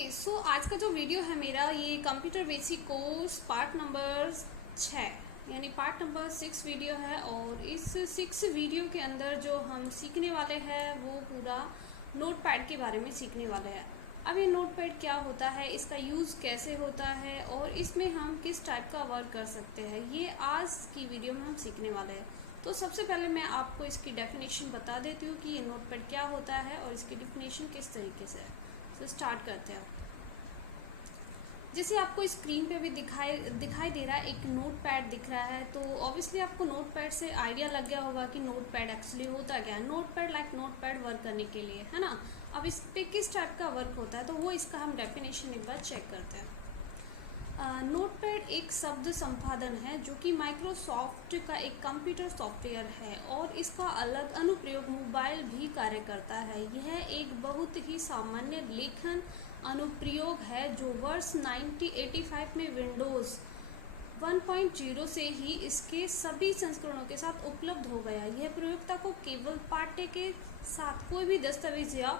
Okay so आज का जो वीडियो है मेरा ये computer basic course part number 6 यानी पार्ट नंबर 6 वीडियो है। और इस 6 वीडियो के अंदर जो हम सीखने वाले हैं वो पूरा नोटपैड के बारे में सीखने वाले हैं। अब ये नोटपैड क्या होता है, इसका यूज़ कैसे होता है और इसमें हम किस टाइप का वर्क कर सकते हैं, ये आज की वीडियो में हम सीखने वाले हैं। तो सबसे पहले मैं आपको इसकी डेफिनेशन बता देती हूँ कि ये नोटपैड क्या होता है और इसकी डेफिनेशन किस तरीके से है। तो स्टार्ट करते हैं। जैसे आपको स्क्रीन पे भी दिखाई दे रहा है, एक नोटपैड दिख रहा है। तो ऑब्वियसली आपको नोटपैड से आइडिया लग गया होगा कि नोटपैड एक्चुअली होता क्या है। नोटपैड लाइक नोटपैड वर्क करने के लिए है ना। अब इस पे किस टाइप का वर्क होता है तो वो इसका हम डेफिनेशन एक बार चेक करते हैं। नोटपैड एक शब्द संपादन है जो कि माइक्रोसॉफ्ट का एक कंप्यूटर सॉफ्टवेयर है और इसका अलग अनुप्रयोग मोबाइल भी कार्य करता है। यह एक बहुत ही सामान्य लेखन अनुप्रयोग है जो वर्ष 1985 में विंडोज़ 1.0 से ही इसके सभी संस्करणों के साथ उपलब्ध हो गया। यह प्रयोगता को केवल पाठ्य के साथ कोई भी दस्तावेज या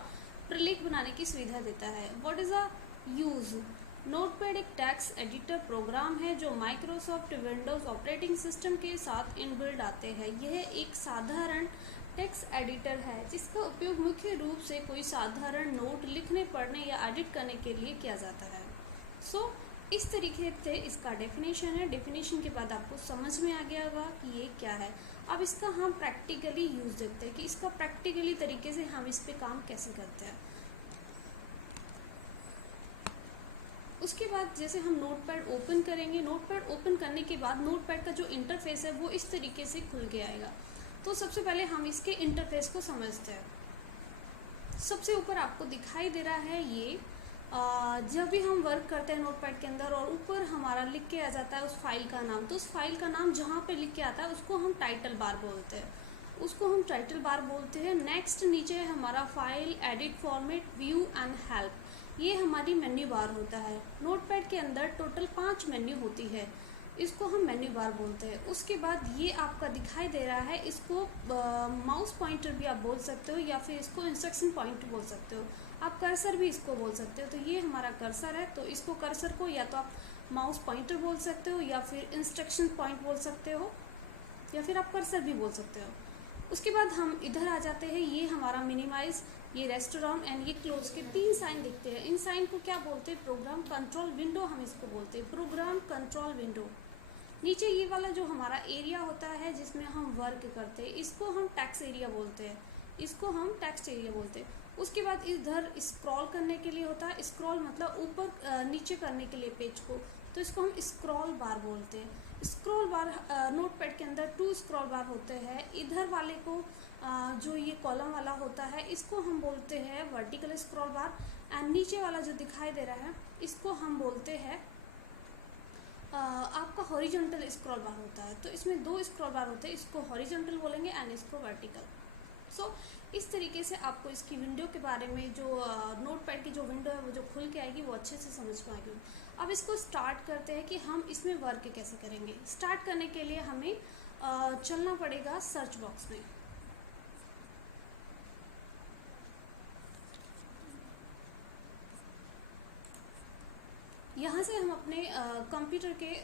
प्रलेख बनाने की सुविधा देता है। What is a use? Notepad एक टेक्स्ट एडिटर प्रोग्राम है जो माइक्रोसॉफ्ट विंडोज़ ऑपरेटिंग सिस्टम के साथ इनबिल्ट आते हैं। यह एक साधारण टेक्स्ट एडिटर है जिसका उपयोग मुख्य रूप से कोई साधारण नोट लिखने, पढ़ने या एडिट करने के लिए किया जाता है। सो इस तरीके से इसका डेफिनेशन है। डेफिनेशन के बाद आपको समझ में आ गया होगा कि ये क्या है। अब इसका हम प्रैक्टिकली यूज़ देखते हैं कि इसका प्रैक्टिकली तरीके से हम इस पे काम कैसे करते हैं। उसके बाद जैसे हम नोटपैड ओपन करेंगे, नोटपैड ओपन करने के बाद नोटपैड का जो इंटरफेस है वो इस तरीके से खुल के आएगा। तो सबसे पहले हम इसके इंटरफेस को समझते हैं। सबसे ऊपर आपको दिखाई दे रहा है ये जब भी हम वर्क करते हैं नोटपैड के अंदर और ऊपर हमारा लिख के आ जाता है उस फाइल का नाम। तो उस फाइल का नाम जहाँ पे लिख के आता है उसको हम टाइटल बार बोलते हैं, नेक्स्ट नीचे है हमारा file, edit, format, view and help, ये हमारी मेन्यू बार होता है। नोटपैड के अंदर टोटल 5 मेन्यू होती है, इसको हम मेन्यू बार बोलते हैं। उसके बाद ये आपका दिखाई दे रहा है, इसको माउस पॉइंटर भी आप बोल सकते हो या फिर इसको इंस्ट्रक्शन पॉइंट बोल सकते हो, आप कर्सर भी इसको बोल सकते हो। तो ये हमारा कर्सर है, तो इसको कर्सर को या तो आप माउस पॉइंटर बोल सकते हो या फिर इंस्ट्रक्शन पॉइंट बोल सकते हो या फिर आप कर्सर भी बोल सकते हो। उसके बाद हम इधर आ जाते हैं, ये हमारा मिनिमाइज, ये रेस्टोरेंट एंड ये क्लोज के 3 साइन दिखते हैं। इन साइन को क्या बोलते हैं? प्रोग्राम कंट्रोल विंडो हम इसको बोलते हैं, प्रोग्राम कंट्रोल विंडो। नीचे ये वाला जो हमारा एरिया होता है जिसमें हम वर्क करते हैं, इसको हम टेक्स्ट एरिया बोलते हैं, उसके बाद इधर स्क्रॉल करने के लिए होता है, स्क्रॉल मतलब ऊपर नीचे करने के लिए पेज को, तो इसको हम स्क्रॉल बार बोलते हैं। स्क्रॉल बार नोटपैड के अंदर 2 स्क्रॉल बार होते हैं। इधर वाले को जो ये कॉलम वाला होता है इसको हम बोलते हैं वर्टिकल स्क्रॉल बार, एंड नीचे वाला जो दिखाई दे रहा है इसको हम बोलते हैं आपका हॉरिजॉन्टल स्क्रॉल बार होता है। तो इसमें 2 स्क्रॉल बार होते हैं, इसको हॉरिजॉन्टल बोलेंगे एंड इसको वर्टिकल। सो इस तरीके से आपको इसकी विंडो के बारे में, जो नोटपैड की जो विंडो है वो जो खुल के आएगी वो अच्छे से समझ में आएगी। अब इसको स्टार्ट करते हैं कि हम इसमें वर्क कैसे करेंगे। स्टार्ट करने के लिए हमें चलना पड़ेगा सर्च बॉक्स में। यहाँ से हम अपने कंप्यूटर के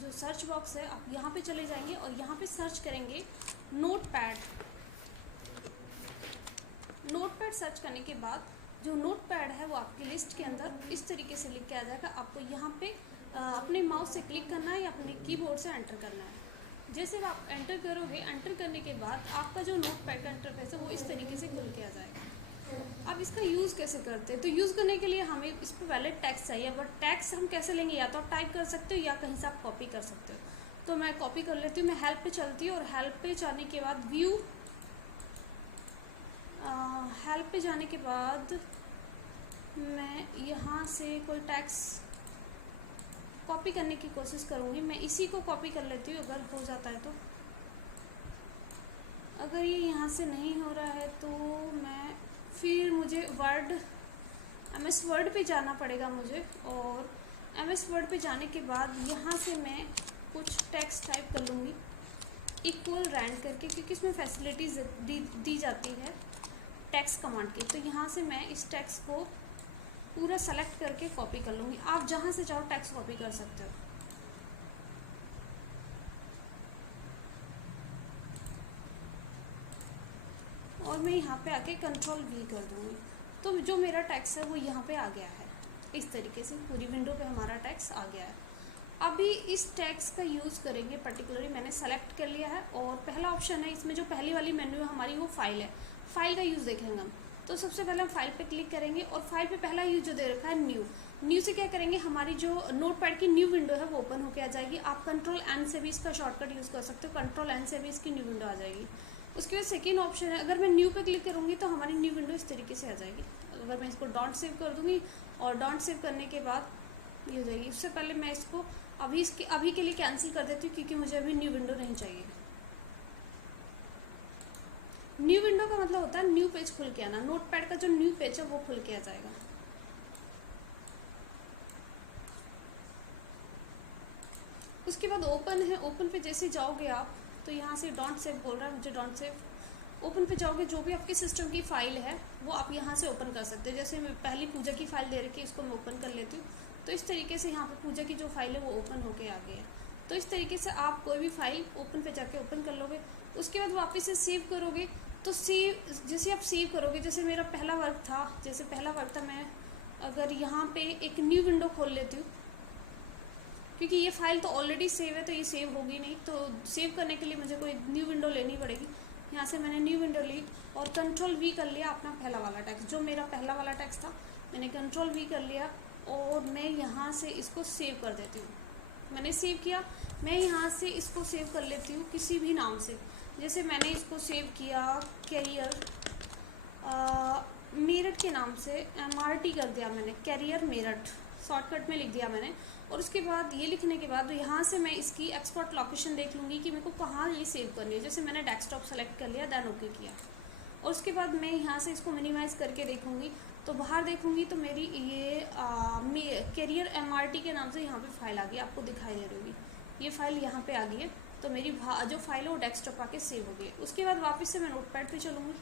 जो सर्च बॉक्स है आप यहाँ पे चले जाएंगे और यहाँ पे सर्च करेंगे नोटपैड। नोटपैड सर्च करने के बाद जो नोटपैड है वो आपकी लिस्ट के अंदर इस तरीके से लिख के आ जाएगा। आपको यहाँ पे अपने माउस से क्लिक करना है या अपने कीबोर्ड से एंटर करना है। जैसे आप एंटर करोगे, एंटर करने के बाद आपका जो नोटपैड का इंटरफेस है वो इस तरीके से खुल के आ जाएगा। अब इसका यूज़ कैसे करते हैं? तो यूज़ करने के लिए हमें इस पर वैलिड टेक्स्ट चाहिए, बट टेक्स्ट हम कैसे लेंगे? या तो आप टाइप कर सकते हो या कहीं से आप कॉपी कर सकते हो। तो मैं कॉपी कर लेती हूँ, मैं हेल्प पे चलती हूँ और हेल्प पे जाने के बाद हेल्प पे जाने के बाद मैं यहाँ से कोई टेक्स्ट कॉपी करने की कोशिश करूँगी। मैं इसी को कॉपी कर लेती हूँ अगर हो जाता है तो। अगर ये यहाँ से नहीं हो रहा है तो फिर मुझे MS वर्ड पे जाना पड़ेगा मुझे, और MS वर्ड पे जाने के बाद यहाँ से मैं कुछ टेक्स्ट टाइप कर लूँगी इक्वल रैंड करके, क्योंकि इसमें फैसिलिटीज़ दी जाती है टेक्स्ट कमांड की। तो यहाँ से मैं इस टेक्स्ट को पूरा सेलेक्ट करके कॉपी कर लूँगी। आप जहाँ से चाहो टेक्स्ट कॉपी कर सकते हो। और मैं यहाँ पे आके कंट्रोल V कर दूँगी, तो जो मेरा टेक्स्ट है वो यहाँ पे आ गया है। इस तरीके से पूरी विंडो पे हमारा टेक्स्ट आ गया है। अभी इस टेक्स्ट का यूज़ करेंगे, पर्टिकुलरली मैंने सेलेक्ट कर लिया है और पहला ऑप्शन है इसमें, जो पहली वाली मेन्यू है हमारी वो फाइल है। फाइल का यूज़ देखेंगे हम, तो सबसे पहले हम फाइल पे क्लिक करेंगे और फाइल पे पहला यूज जो दे रखा है न्यू से क्या करेंगे, हमारी जो नोटपैड की न्यू विंडो है वो ओपन होकर आ जाएगी। आप कंट्रोल N से भी इसका शॉर्टकट यूज़ कर सकते हो, कंट्रोल N से भी इसकी न्यू विंडो आ जाएगी। उसके बाद सेकेंड ऑप्शन है, अगर मैं न्यू पे क्लिक करूँगी तो हमारी न्यू विंडो इस तरीके से आ जाएगी। अगर मैं इसको डॉट सेव कर दूँगी और डॉट सेव करने के बाद ये हो जाएगी। उससे पहले मैं इसको अभी के लिए कैंसिल कर देती हूँ, क्योंकि मुझे अभी न्यू विंडो नहीं चाहिए। न्यू विंडो का मतलब होता है न्यू पेज खुल के आना, नोटपैड का जो न्यू पेज है वो खुल के आ जाएगा। उसके बाद ओपन है, ओपन पे जैसे जाओगे आप तो यहाँ से डोंट सेव बोल रहा है मुझे, डोंट सेव। ओपन पे जाओगे, जो भी आपके सिस्टम की फ़ाइल है वो आप यहाँ से ओपन कर सकते हो। जैसे मैं पहली पूजा की फ़ाइल दे रखी है, इसको मैं ओपन कर लेती हूँ, तो इस तरीके से यहाँ पे पूजा की जो फाइल है वो ओपन होके आ गई है। तो इस तरीके से आप कोई भी फाइल ओपन पे जाके ओपन कर लोगे। उसके बाद वापस से सेव करोगे, तो सेव जैसे आप सेव करोगे, जैसे मेरा पहला वर्क था, मैं अगर यहाँ पे एक न्यू विंडो खोल लेती हूँ, क्योंकि ये फाइल तो ऑलरेडी सेव है तो ये सेव होगी नहीं, तो सेव करने के लिए मुझे कोई न्यू विंडो लेनी पड़ेगी। यहाँ से मैंने न्यू विंडो ली और कंट्रोल V कर लिया अपना पहला वाला टेक्स्ट, जो मेरा पहला वाला टेक्स्ट था मैंने कंट्रोल V कर लिया और मैं यहाँ से इसको सेव कर देती हूँ। मैंने सेव किया, मैं यहाँ से इसको सेव कर लेती हूँ किसी भी नाम से। जैसे मैंने इसको सेव किया कैरियर मेरठ के नाम से, MRT कर दिया मैंने, कैरियर मेरठ शॉर्टकट में लिख दिया मैंने। और उसके बाद ये लिखने के बाद यहाँ से मैं इसकी एक्सपोर्ट लोकेशन देख लूँगी कि मेरे को कहाँ ये सेव करनी है। जैसे मैंने डेस्कटॉप सेलेक्ट कर लिया, देन ओके किया, और उसके बाद मैं यहाँ से इसको मिनिमाइज़ करके देखूँगी, तो बाहर देखूँगी तो मेरी ये कैरियर MRT के नाम से यहाँ पे फाइल आ गई, आपको दिखाई दे रही होगी। ये फाइल यहाँ पे आ गई है, तो मेरी जो फाइल है वो डेस्कटॉप आके सेव हो गई। उसके बाद वापस से मैं नोटपैड पे चलूँगी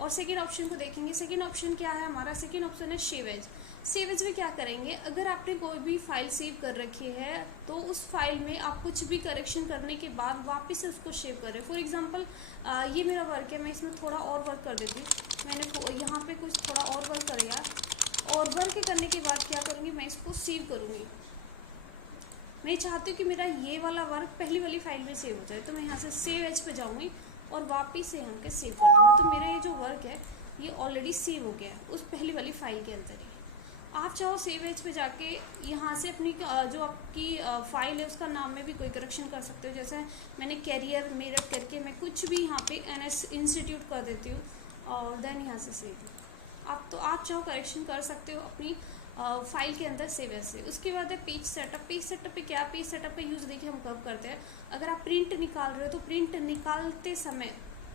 और सेकेंड ऑप्शन को देखेंगे। सेकेंड ऑप्शन क्या है हमारा, सेकेंड ऑप्शन है सेव एज। सेव एज में क्या करेंगे, अगर आपने कोई भी फाइल सेव कर रखी है तो उस फाइल में आप कुछ भी करेक्शन करने के बाद वापस से उसको सेव करें। फॉर एग्जांपल ये मेरा वर्क है, मैं इसमें थोड़ा और वर्क कर देती हूँ। मैंने यहाँ पे कुछ थोड़ा और वर्क करेगा और वर्क करने के बाद क्या करूँगी, मैं इसको सेव करूँगी। मैं चाहती हूँ कि मेरा ये वाला वर्क पहली वाली फाइल में सेव हो जाए, तो मैं यहाँ से सेव एज पे जाऊँगी और वापस से यहाँ के सेव कर दूँगी। तो मेरा ये जो वर्क है ये ऑलरेडी सेव हो गया है उस पहली वाली फाइल के अंदर ही। आप चाहो सेव एज पे जाके यहाँ से अपनी जो आपकी फाइल है उसका नाम में भी कोई करेक्शन कर सकते हो। जैसे मैंने कैरियर मेरठ करके मैं कुछ भी यहाँ पे NS इंस्टीट्यूट कर देती हूँ और देन यहाँ से सेव। आप चाहो करेक्शन कर सकते हो अपनी फाइल के अंदर सेव एज से। उसके बाद है पेज सेटअप। पेज सेटअप पे क्या, पेज सेटअप का यूज़ देखिए हम कब करते हैं, अगर आप प्रिंट निकाल रहे हो तो प्रिंट निकालते समय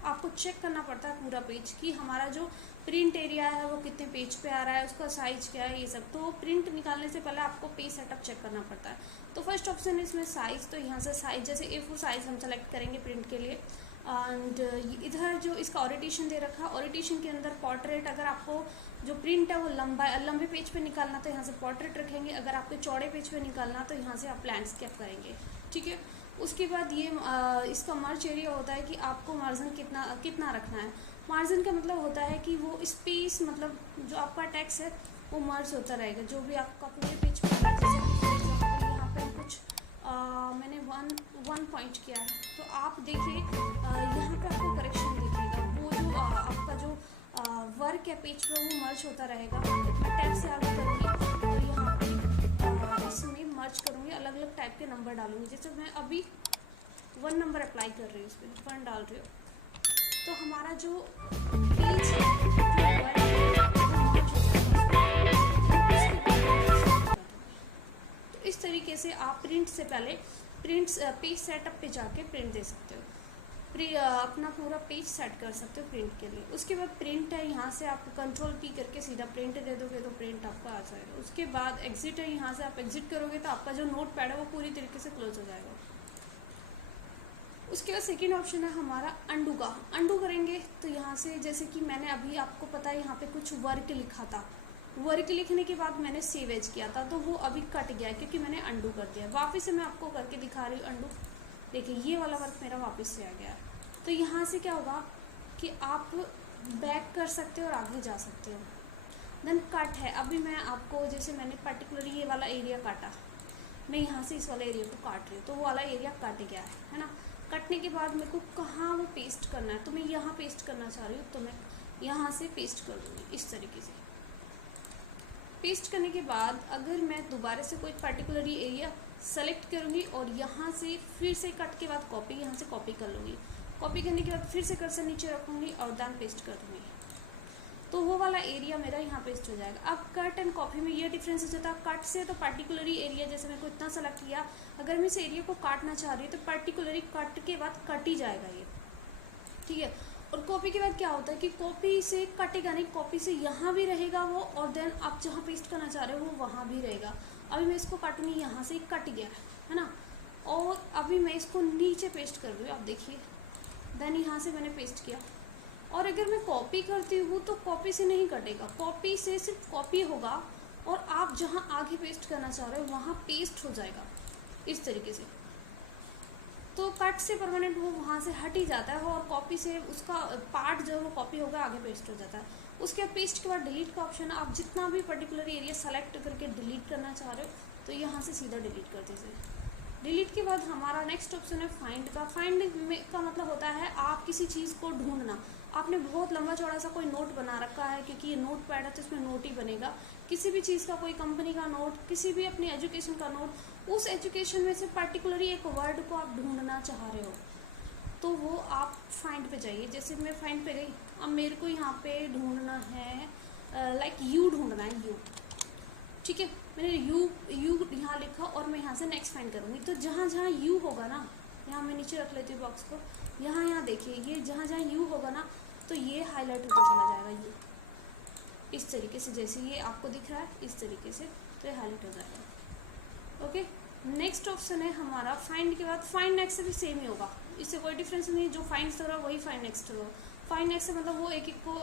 आपको चेक करना पड़ता है पूरा पेज कि हमारा जो प्रिंट एरिया है वो कितने पेज पे आ रहा है, उसका साइज़ क्या है, ये सब। तो प्रिंट निकालने से पहले आपको पेज सेटअप चेक करना पड़ता है। तो फर्स्ट ऑप्शन है इसमें साइज़, तो यहाँ से साइज़ जैसे A4 साइज़ हम सेलेक्ट करेंगे प्रिंट के लिए। एंड इधर जो इसका ओरिएंटेशन दे रखा है, ओरिएंटेशन के अंदर पोर्ट्रेट, अगर आपको जो प्रिंट है वो लंबे पेज पे निकालना तो यहाँ से पोर्ट्रेट रखेंगे, अगर आपको चौड़े पेज पे निकालना तो यहाँ से आप लैंडस्केप करेंगे, ठीक है। उसके बाद ये इसका मार्ज एरिया होता है कि आपको मार्जिन कितना रखना है। मार्जिन का मतलब होता है कि वो स्पेस, मतलब जो आपका टेक्स्ट है वो मर्ज होता रहेगा, जो भी आपका पूरे पेज पे है। जैसे यहाँ पे कुछ मैंने वन पॉइंट किया है, तो आप देखिए यहाँ पे आपको करेक्शन दिखेगा, वो जो आपका जो वर्क है पेज पे वो मर्ज होता रहेगा। मैं टैब से आगे करूँगी तो यहाँ पे इसमें मर्ज करूँगी, अलग अलग टाइप के नंबर डालूंगी। जैसे मैं अभी 1 नंबर अप्लाई कर रही हूँ, इस पर 1 डाल रही हूँ, तो हमारा जो पेज है जो वर्क है वो मर्ज हो जाएगा। तो इस तरीके से आप प्रिंट से पहले पेज सेटअप पे जाके प्रिंट दे सकते हो, अपना पूरा पेज सेट कर सकते हो प्रिंट के लिए। उसके बाद प्रिंट है, यहाँ से आप कंट्रोल P करके सीधा प्रिंट दे दोगे तो प्रिंट आपका आ जाएगा। उसके बाद एग्जिट है, यहाँ से आप एग्जिट करोगे तो आपका जो नोट पैड है वो पूरी तरीके से क्लोज हो जाएगा। उसके बाद सेकेंड ऑप्शन है हमारा अंडू का। अंडू करेंगे तो यहाँ से जैसे कि मैंने अभी आपको पता है यहाँ पे कुछ वर्क लिखा था, वर्क लिखने के बाद मैंने सेव एज किया था, तो वो अभी कट गया है क्योंकि मैंने अंडू कर दिया। वापस से मैं आपको करके दिखा रही हूँ अंडू। देखिए ये वाला वर्क मेरा वापस से आ गया है। तो यहाँ से क्या होगा कि आप बैक कर सकते हो और आगे जा सकते हो। देन कट है, अभी मैं आपको जैसे मैंने पर्टिकुलरली ये वाला एरिया काटा, मैं यहाँ से इस वाले एरिया को काट रही हूँ, तो वो वाला एरिया कट गया है ना। कटने के बाद मेरे को कहाँ वो पेस्ट करना है, तो मैं यहाँ पेस्ट करना चाह रही हूँ, तो मैं यहाँ से पेस्ट कर दूँगी इस तरीके से। पेस्ट करने के बाद अगर मैं दोबारा से कोई पर्टिकुलरली एरिया सेलेक्ट करूँगी और यहाँ से फिर से कट के बाद कॉपी, यहाँ से कॉपी कर लूँगी। कॉपी करने के बाद फिर से कर्सर नीचे रखूँगी और देन पेस्ट कर दूँगी, तो वो वाला एरिया मेरा यहाँ पेस्ट हो जाएगा। अब कट एंड कॉपी में ये डिफरेंस हो जाता है। कट से तो पर्टिकुलरली एरिया, जैसे मेरे को इतना सेलेक्ट किया, अगर मैं इस एरिया को काटना चाह रही हूँ तो पर्टिकुलरली कट के बाद कट ही जाएगा ये, ठीक है। और कॉपी के बाद क्या होता है कि कॉपी से कटेगा नहीं, कॉपी से यहाँ भी रहेगा वो, और देन आप जहाँ पेस्ट करना चाह रहे हो वो वहाँ भी रहेगा। अभी मैं इसको काटूँगी, यहाँ से कट गया है ना, और अभी मैं इसको नीचे पेस्ट कर दूँ, आप देखिए। देन यहाँ से मैंने पेस्ट किया, और अगर मैं कॉपी करती हूँ तो कॉपी से नहीं कटेगा, कॉपी से सिर्फ कॉपी होगा और आप जहाँ आगे पेस्ट करना चाह रहे हो वहाँ पेस्ट हो जाएगा इस तरीके से। तो कट से परमानेंट वो वहाँ से हट ही जाता है, और कॉपी से उसका पार्ट जो वो कॉपी होगा आगे पेस्ट हो जाता है। उसके बाद पेस्ट के बाद डिलीट का ऑप्शन है, आप जितना भी पर्टिकुलर एरिया सेलेक्ट करके डिलीट करना चाह रहे हो तो यहाँ से सीधा डिलीट कर दीजिए। डिलीट के बाद हमारा नेक्स्ट ऑप्शन है फाइंड का। फाइंड का मतलब होता है आप किसी चीज़ को ढूंढना। आपने बहुत लंबा चौड़ा सा कोई नोट बना रखा है, क्योंकि ये नोट पैड है तो इसमें नोट ही बनेगा। किसी भी चीज़ का, कोई कंपनी का नोट, किसी भी अपनी एजुकेशन का नोट, उस एजुकेशन में से पर्टिकुलरली एक वर्ड को आप ढूंढना चाह रहे हो तो वो आप फाइंड पे जाइए। जैसे मैं फाइंड पे गई, अब मेरे को यहाँ पे ढूंढना है लाइक यू ढूंढना है, यू, ठीक है। मैंने यू यहाँ लिखा और मैं यहाँ से नेक्स्ट फाइंड करूँगी। तो जहाँ जहाँ यू होगा ना, यहाँ मैं नीचे रख लेती हूँ बॉक्स को, यहाँ देखिए, ये जहाँ जहाँ यू होगा ना तो ये हाईलाइट होता चला जाएगा, ये इस तरीके से, जैसे ये आपको दिख रहा है इस तरीके से, तो ये हाईलाइट हो जाएगा। ओके, नेक्स्ट ऑप्शन है हमारा फाइंड के बाद फाइंड नेक्स्ट से भी सेम ही होगा, इससे कोई डिफरेंस नहीं है। जो फाइंड हो रहा है वही फाइंड नेक्स्ट होगा। फाइंड नेक्स्ट से मतलब वो एक एक को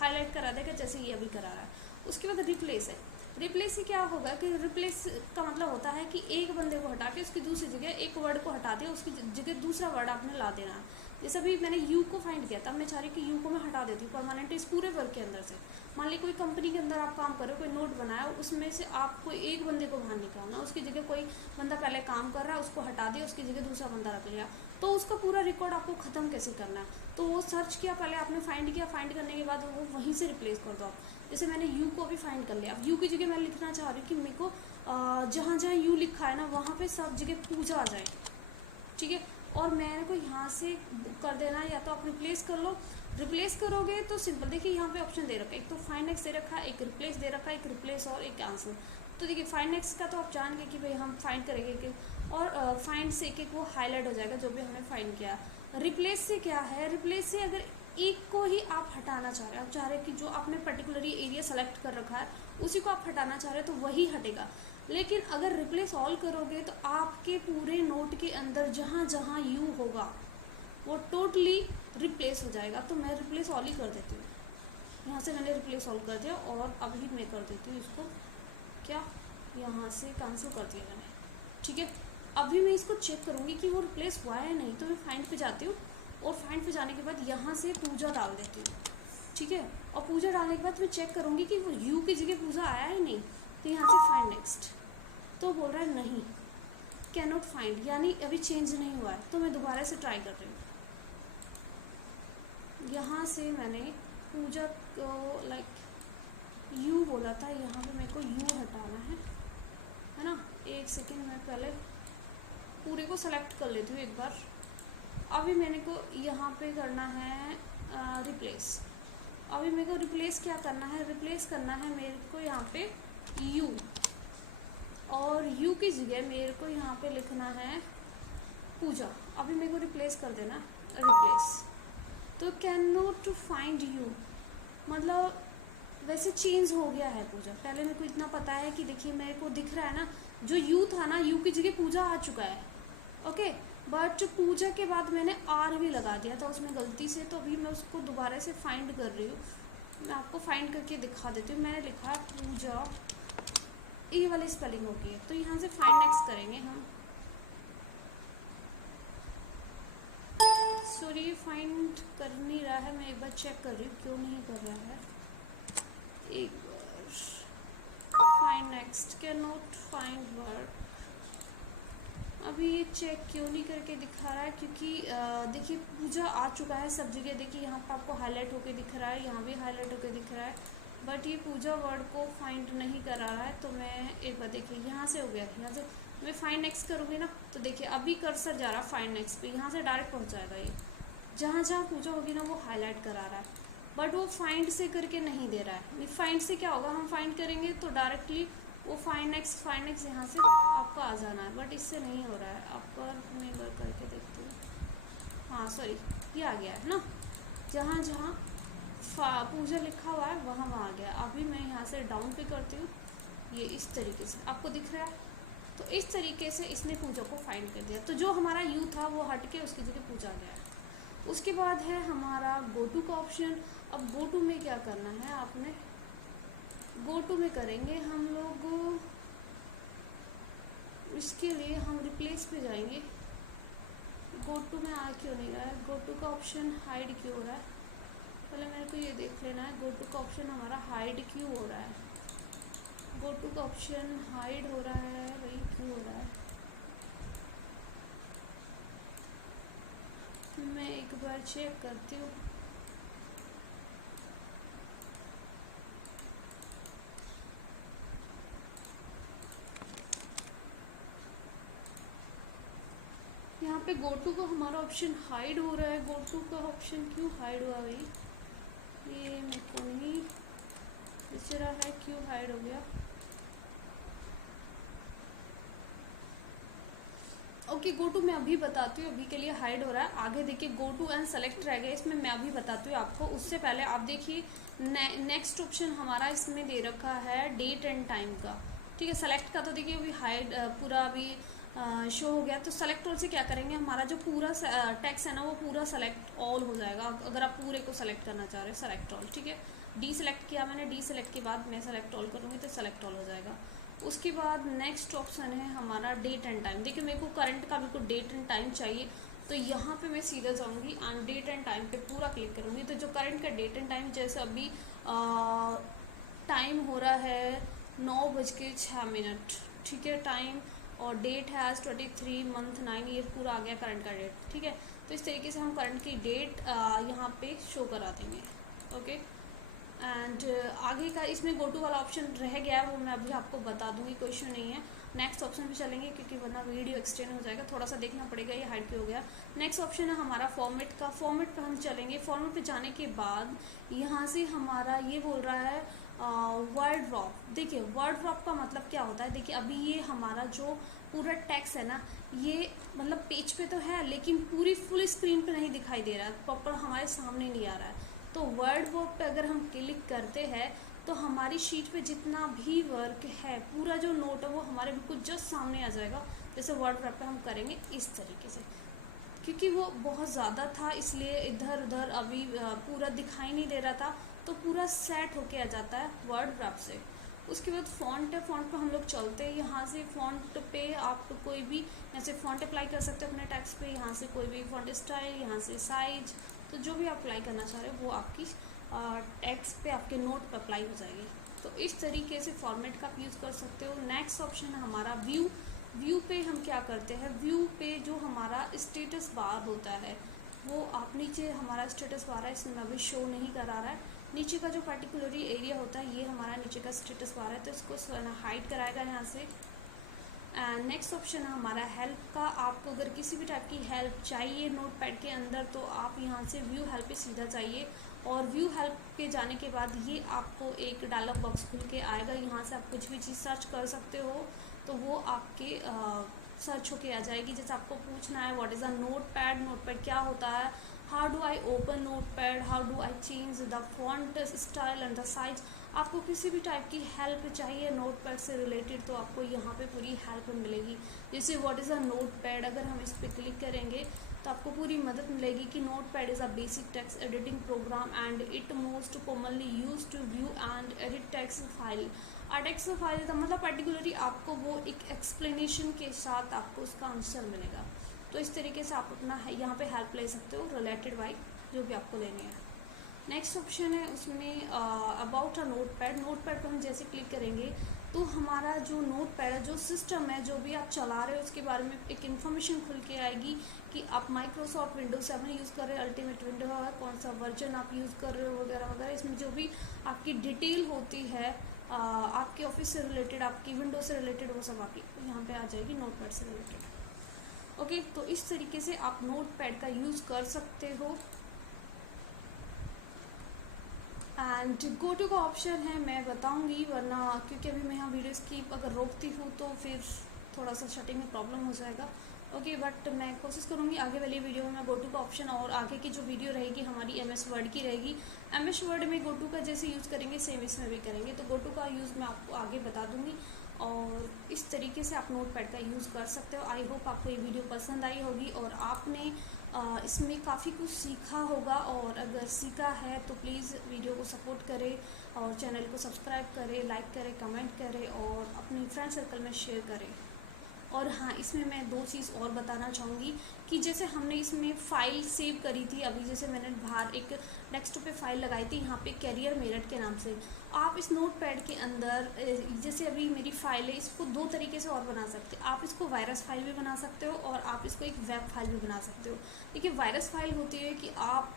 हाईलाइट करा देगा, जैसे ये अभी करा रहा है। उसके बाद रिप्लेस है। रिप्लेस से क्या होगा कि रिप्लेस का मतलब होता है कि एक बंदे को हटा के उसकी दूसरी जगह एक वर्ड को हटा दिया, उसकी जगह दूसरा वर्ड आपने ला देना है। जैसे अभी मैंने यू को फाइंड किया था, मैं चाह रही हूँ कि यू को मैं हटा देती हूँ परमानेंट इस पूरे वर्क के अंदर से। मान ली कोई कंपनी के अंदर आप काम कर रहे हो, कोई नोट बनाया, उसमें से आपको एक बंदे को बाहर निकालना, उसकी जगह कोई बंदा पहले काम कर रहा है उसको हटा दिया, उसकी जगह दूसरा बंदा रख लिया, तो उसका पूरा रिकॉर्ड आपको ख़त्म कैसे करना है। तो वो सर्च किया, पहले आपने फाइंड किया, फाइंड करने के बाद वो वहीं से रिप्लेस कर दो आप। जैसे मैंने यू को भी फाइंड कर लिया, अब यू की जगह मैं लिखना चाह रही हूँ कि मेरे को जहाँ जहाँ यू लिखा है ना वहाँ पे सब जगह पूजा आ जाए, ठीक है। और मैंने को यहाँ से कर देना, या तो आप रिप्लेस कर लो। रिप्लेस करोगे तो सिंपल, देखिए यहाँ पे ऑप्शन दे रखा है, एक तो फाइंड नेक्स्ट दे रखा है, एक रिप्लेस दे रखा है, एक रिप्लेस और एक आंसर। तो देखिए फाइंड नेक्स्ट का तो आप जान गए कि भाई हम फाइंड करेंगे कि, और फाइंड से एक वो हाईलाइट हो जाएगा जो भी हमने फाइंड किया। रिप्लेस से क्या है, रिप्लेस से अगर एक को ही आप हटाना चाह रहे हैं, आप चाह रहे हैं कि जो आपने पर्टिकुलरली एरिया सेलेक्ट कर रखा है उसी को आप हटाना चाह रहे हैं तो वही हटेगा। लेकिन अगर रिप्लेस ऑल करोगे तो आपके पूरे नोट के अंदर जहाँ जहाँ यू होगा वो टोटली रिप्लेस हो जाएगा। तो मैं रिप्लेस ऑल ही कर देती हूँ, यहाँ से मैंने रिप्लेस ऑल कर दिया, और अभी मैं कर देती हूँ इसको क्या, यहाँ से कैंसिल कर दिया मैंने, ठीक है। अभी मैं इसको चेक करूँगी कि वो रिप्लेस हुआ है नहीं, तो मैं फाइंड पे जाती हूँ, और फाइंड पे जाने के बाद यहाँ से पूजा डाल देती हूँ, ठीक है। और पूजा डालने के बाद मैं चेक करूँगी कि वो यू की जगह पूजा आया है नहीं, तो यहाँ से फाइंड नेक्स्ट, तो बोल रहा है नहीं, कैन नॉट फाइंड, यानी अभी चेंज नहीं हुआ है। तो मैं दोबारा से ट्राई कर रही हूँ। यहाँ से मैंने पूजा को लाइक यू बोला था, यहाँ पे मेरे को यू हटाना है ना। एक सेकेंड, मैं पहले पूरे को सेलेक्ट कर लेती हूँ एक बार। अभी मैंने को यहाँ पे करना है रिप्लेस। अभी मेरे को रिप्लेस क्या करना है, रिप्लेस करना है मेरे को यहाँ पे यू, और यू की जगह मेरे को यहाँ पे लिखना है पूजा। अभी मेरे को रिप्लेस कर देना, रिप्लेस। तो कैन नॉट फाइंड यू मतलब वैसे चेंज हो गया है पूजा। पहले मेरे को इतना पता है कि देखिए मेरे को दिख रहा है ना, जो यू था ना, यू की जगह पूजा आ चुका है, ओके। बट पूजा के बाद मैंने आर भी लगा दिया था उसमें गलती से, तो अभी मैं उसको दोबारा से फाइंड कर रही हूँ। मैं आपको फाइंड करके दिखा देती हूँ। मैंने लिखा है पूजा, ये वाली स्पेलिंग होगी है, तो यहाँ से फाइंड नेक्स्ट करेंगे हम। सॉरी फाइंड कर नहीं रहा है, मैं एक बार चेक कर रही हूँ क्यों नहीं कर रहा है। एक बार find next, can not find word. अभी ये चेक क्यों नहीं करके दिखा रहा है, क्योंकि देखिए पूजा आ चुका है सब जगह। देखिए यहाँ पर आपको हाईलाइट होके दिख रहा है, यहाँ भी हाईलाइट होके दिख रहा है, बट ये पूजा वर्ड को फाइंड नहीं कर रहा है। तो मैं एक बार देखिए यहाँ से हो गया, यहाँ से मैं फाइंड नेक्स्ट करूँगी ना, तो देखिए अभी कर्सर जा रहा है फाइंड नेक्स्ट पे, यहाँ से डायरेक्ट पहुँच जाएगा। ये जहाँ जहाँ पूजा होगी ना वो हाईलाइट करा रहा है, बट वो फाइंड से करके नहीं दे रहा है। फाइंड से क्या होगा, हम फाइंड करेंगे तो डायरेक्टली वो फाइंड नेक्स्ट यहाँ से आपका आ जाना है, बट इससे नहीं हो रहा है। आपका मैं एक बार करके देखती हूँ। हाँ सॉरी, ये आ गया है ना, जहाँ जहाँ पूजा लिखा हुआ है वहाँ वहाँ आ गया। अभी मैं यहाँ से डाउन पे करती हूँ, ये इस तरीके से आपको दिख रहा है। तो इस तरीके से इसने पूजा को फाइंड कर दिया। तो जो हमारा यू था वो हट के उसकी जगह पूजा गया है। उसके बाद है हमारा गो टू का ऑप्शन। अब गो टू में क्या करना है, आपने गो टू में करेंगे हम लोग, इसके लिए हम रिप्लेस पे जाएंगे। गो टू में आ क्यों नहीं रहा है, गो टू का ऑप्शन हाइड क्यों हो रहा है, पहले मेरे को ये देख लेना है। गो टू का ऑप्शन हमारा हाइड क्यों हो रहा है, गो टू का ऑप्शन हाइड हो रहा है भाई, क्यों हो रहा है। मैं एक बार चेक करती हूँ। यहाँ पे गो टू का हमारा ऑप्शन हाइड हो रहा है। गो टू का ऑप्शन क्यों हाइड हुआ भाई, ये मेरे को नहीं दिख रहा है क्यों हाइड हो गया। ओके गो टू मैं अभी बताती हूँ, अभी के लिए हाइड हो रहा है। आगे देखिए गो टू एंड सेलेक्ट रह गए, इसमें मैं अभी बताती हूँ आपको। उससे पहले आप देखिए नेक्स्ट ऑप्शन हमारा इसमें दे रखा है डेट एंड टाइम का, ठीक है। सेलेक्ट का तो देखिए अभी हाइड पूरा अभी शो हो गया। तो सेलेक्ट ऑल से क्या करेंगे, हमारा जो पूरा टेक्स्ट है ना वो पूरा सेलेक्ट ऑल हो जाएगा। अगर आप पूरे को सेलेक्ट करना चाह रहे हो सेलेक्ट ऑल, ठीक है। डी सेलेक्ट किया मैंने, डी सेलेक्ट के बाद मैं सेलेक्ट ऑल करूँगी तो सेलेक्ट ऑल हो जाएगा। उसके बाद नेक्स्ट ऑप्शन है हमारा डेट एंड टाइम। देखिए मेरे को करंट का बिल्कुल डेट एंड टाइम चाहिए, तो यहाँ पे मैं सीधा जाऊँगी एंड डेट एंड टाइम पे पूरा क्लिक करूँगी। तो जो करंट का डेट एंड टाइम, जैसे अभी टाइम हो रहा है 9:06, ठीक है टाइम, और डेट है आज 23 मंथ 9, ये पूरा आ गया करंट का डेट, ठीक है। तो इस तरीके से हम करंट की डेट यहाँ पे शो करा देंगे, ओके। एंड आगे का इसमें गो टू वाला ऑप्शन रह गया है, वो मैं अभी आपको बता दूंगी, कोई इशू नहीं है। नेक्स्ट ऑप्शन पे चलेंगे क्योंकि वरना वीडियो एक्सटेंड हो जाएगा, थोड़ा सा देखना पड़ेगा, ये हाइड क्यों हो गया। नेक्स्ट ऑप्शन है हमारा फॉर्मेट का। फॉर्मेट पे हम चलेंगे। फॉर्मेट पे जाने के बाद यहाँ से हमारा ये बोल रहा है वर्ड रॉप। देखिए वर्ड रॉप का मतलब क्या होता है, देखिए अभी ये हमारा जो पूरा टेक्स्ट है ना, ये मतलब पेज पे तो है लेकिन पूरी फुल स्क्रीन पे नहीं दिखाई दे रहा है, प्रॉपर हमारे सामने नहीं आ रहा है। तो वर्ड वर्क पे अगर हम क्लिक करते हैं तो हमारी शीट पे जितना भी वर्क है, पूरा जो नोट है वो हमारे बिल्कुल जस्ट सामने आ जाएगा। जैसे वर्ड वर्क पे हम करेंगे इस तरीके से, क्योंकि वो बहुत ज़्यादा था इसलिए इधर उधर अभी पूरा दिखाई नहीं दे रहा था, तो पूरा सेट होके आ जाता है वर्ड रैप से। उसके बाद फॉन्ट है। फॉन्ट पे हम लोग चलते हैं। यहाँ से फॉन्ट पे आप कोई भी ऐसे फॉन्ट अप्लाई कर सकते हो अपने टेक्स्ट पे। यहाँ से कोई भी फॉन्ट स्टाइल, यहाँ से साइज, तो जो भी आप अप्लाई करना चाह रहे हो वो आपकी टेक्स्ट पे, आपके नोट पे अप्लाई हो जाएगी। तो इस तरीके से फॉर्मेट का आप यूज़ कर सकते हो। नेक्स्ट ऑप्शन है हमारा व्यू। व्यू पे हम क्या करते हैं, व्यू पे जो हमारा स्टेटस बार होता है वो आप नीचे, हमारा स्टेटस बार है इसमें अभी शो नहीं करा रहा है। नीचे का जो पर्टिकुलरली एरिया होता है ये हमारा नीचे का स्टेटस बार है, तो इसको हाइड कराएगा यहाँ से। एंड नेक्स्ट ऑप्शन है हमारा हेल्प का। आपको अगर किसी भी टाइप की हेल्प चाहिए नोटपैड के अंदर तो आप यहाँ से व्यू हेल्प पे सीधा जाइए, और व्यू हेल्प पे जाने के बाद ये आपको एक डायलॉग बॉक्स खुल के आएगा। यहाँ से आप कुछ भी चीज़ सर्च कर सकते हो, तो वो आपके सर्च होके आ जाएगी। जैसे आपको पूछना है what is a notepad, notepad क्या होता है, how do I open notepad, how do I change the font style and the size. आपको किसी भी टाइप की हेल्प चाहिए नोटपैड से रिलेटेड तो आपको यहाँ पे पूरी हेल्प मिलेगी। जैसे व्हाट इज़ अ नोटपैड, अगर हम इस पर क्लिक करेंगे तो तो आपको पूरी मदद मिलेगी कि notepad is a basic text editing program and it most commonly use to view and edit text file. Text file का मतलब पर्टिकुलरली आपको वो एक एक्सप्लेनेशन के साथ आपको उसका आंसर मिलेगा। तो इस तरीके से आप अपना यहाँ पे हेल्प ले सकते हो रिलेटेड बाई जो भी आपको लेने हैं। नेक्स्ट ऑप्शन है उसमें अबाउट अ नोटपैड। नोटपैड पर हम जैसे क्लिक करेंगे तो हमारा जो नोटपैड है, जो सिस्टम है, जो भी आप चला रहे हो उसके बारे में एक इन्फॉर्मेशन खुल के आएगी कि आप माइक्रोसॉफ्ट विंडोज 7 यूज़ कर रहे हैं, अल्टीमेट विंडो है, कौन सा वर्जन आप यूज़ कर रहे हो वगैरह वगैरह। इसमें जो भी आपकी डिटेल होती है आपके ऑफिस से रिलेटेड, आपकी विंडो से रिलेटेड, वो सब आपकी यहाँ पे आ जाएगी नोटपैड से रिलेटेड। ओके, तो इस तरीके से आप नोटपैड का यूज़ कर सकते हो। एंड गो टू का ऑप्शन है, मैं बताऊंगी, वरना क्योंकि अभी मैं यहाँ वीडियो स्किप अगर रोकती हूँ तो फिर थोड़ा सा शटिंग में प्रॉब्लम हो जाएगा। ओके, बट मैं कोशिश करूँगी आगे वाली वीडियो में मैं गो टू का ऑप्शन और आगे की जो वीडियो रहेगी हमारी MS वर्ड की रहेगी। MS वर्ड में गो टू का जैसे यूज़ करेंगे सेम इसमें भी करेंगे, तो गो टू का यूज़ मैं आपको आगे बता दूँगी और इस तरीके से आप नोटपैड का यूज़ कर सकते हो। आई होप आपको ये वीडियो पसंद आई होगी और आपने इसमें काफ़ी कुछ सीखा होगा, और अगर सीखा है तो प्लीज़ वीडियो को सपोर्ट करें और चैनल को सब्सक्राइब करें, लाइक करें, कमेंट करें और अपने फ्रेंड सर्कल में शेयर करें। और हाँ, इसमें मैं दो चीज़ और बताना चाहूँगी कि जैसे हमने इसमें फ़ाइल सेव करी थी, अभी जैसे मैंने बाहर एक डेस्कटॉप पे फाइल लगाई थी यहाँ पे कैरियर मेरठ के नाम से। आप इस नोटपैड के अंदर जैसे अभी मेरी फ़ाइल है, इसको दो तरीके से और बना सकते हैं। आप इसको वायरस फाइल भी बना सकते हो और आप इसको एक वेब फाइल भी बना सकते हो। देखिए, वायरस फाइल होती है कि आप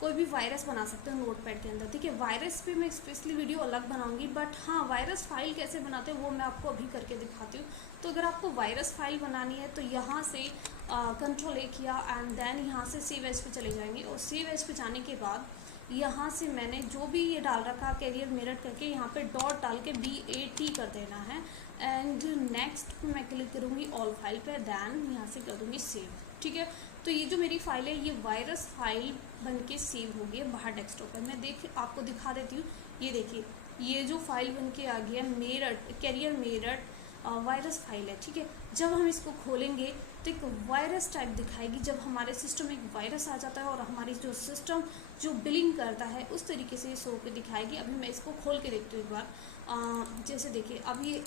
कोई भी वायरस बना सकते हो नोटपैड के अंदर। ठीक है, वायरस पे मैं स्पेशली वीडियो अलग बनाऊंगी, बट हाँ, वायरस फाइल कैसे बनाते हैं वो मैं आपको अभी करके दिखाती हूँ। तो अगर आपको वायरस फाइल बनानी है तो यहाँ से कंट्रोल A किया एंड देन यहाँ से सेव एज पे चले जाएंगे, और सेव एज पे जाने के बाद यहाँ से मैंने जो भी ये डाल रखा कैरियर मेरठ करके, यहाँ पे डॉट डाल के BAT कर देना है एंड नेक्स्ट मैं क्लिक करूँगी ऑल फाइल पे, देन यहाँ से कर दूँगी सेव। ठीक है, तो ये जो मेरी फाइल है ये वायरस फाइल बन के सेव हो गई है बाहर डेस्कटॉप पर। मैं आपको दिखा देती हूँ। ये देखिए, ये जो फाइल बन के आ गया Meerut, carrier Meerut virus file है। ठीक है, जब हम इसको खोलेंगे तो एक वायरस टाइप दिखाएगी। जब हमारे सिस्टम में एक वायरस आ जाता है और हमारी जो सिस्टम जो बिलिंग करता है उस तरीके से ये शो पे दिखाएगी। अभी मैं इसको खोल के देखती हूँ एक बार। जैसे देखिए,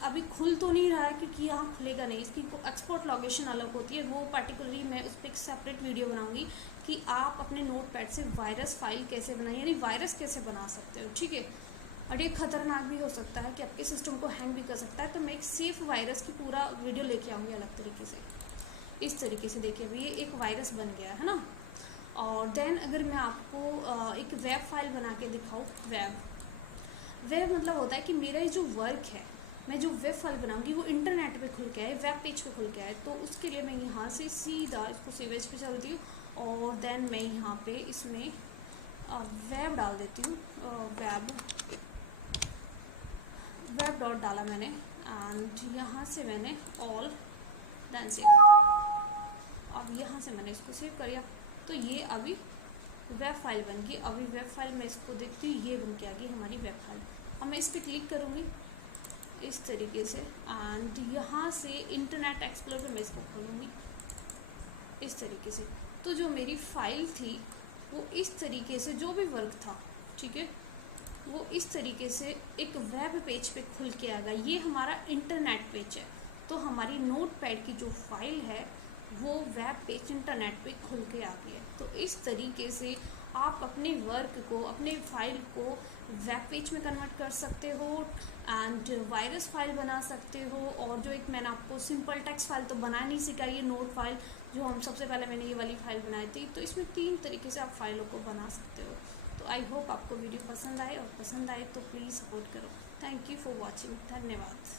अभी खुल तो नहीं रहा है क्योंकि यहाँ खुलेगा नहीं, इसकी एक्सपोर्ट लोकेशन अलग होती है, वो पर्टिकुलरली मैं उस पर एक सेपरेट वीडियो बनाऊँगी कि आप अपने नोटपैड से वायरस फाइल कैसे बनाएं, यानी वायरस कैसे बना सकते हो। ठीक है, और ये खतरनाक भी हो सकता है कि आपके सिस्टम को हैंग भी कर सकता है। तो मैं एक सेफ वायरस की पूरा वीडियो लेके आऊँगी अलग तरीके से। इस तरीके से देखिए, अभी ये एक वायरस बन गया है ना। और देन अगर मैं आपको एक वेब फाइल बना के दिखाऊँ, वेब मतलब होता है कि मेरा ये जो वर्क है, मैं जो वेब फाइल बनाऊंगी वो इंटरनेट पे खुल के आए, वेब पेज पे खुल के आए। तो उसके लिए मैं यहाँ से सीधा इसको सेवेज पे चलती हूँ और देन मैं यहाँ पे इसमें वेब डाल देती हूँ। वेब डॉट डाला मैंने एंड यहाँ से मैंने ऑल, देन सेव। अब यहाँ से मैंने इसको सेव कर लिया, तो ये अभी वेब फाइल बन गई। अभी वेब फाइल मैं इसको देखती हूँ, ये बन के आ गई हमारी वेब फाइल। अब मैं इस पर क्लिक करूँगी इस तरीके से एंड यहाँ से इंटरनेट एक्सप्लोरर पे मैं इसको खोलूँगी इस तरीके से। तो जो मेरी फाइल थी वो इस तरीके से, जो भी वर्क था, ठीक है, वो इस तरीके से एक वेब पेज पे खुल के आ गया। ये हमारा इंटरनेट पेज है, तो हमारी नोटपैड की जो फाइल है वो वेब पेज इंटरनेट पे खुल के आ गई है। तो इस तरीके से आप अपने वर्क को, अपने फाइल को वेब पेज में कन्वर्ट कर सकते हो एंड वायरस फाइल बना सकते हो। और जो एक मैंने आपको सिंपल टेक्स्ट फाइल तो बना नहीं सिखाई है, नोट फाइल जो हम सबसे पहले मैंने ये वाली फाइल बनाई थी। तो इसमें 3 तरीके से आप फाइलों को बना सकते हो। तो आई होप आपको वीडियो पसंद आए, और पसंद आए तो प्लीज़ सपोर्ट करो। Thank you for watching. धन्यवाद।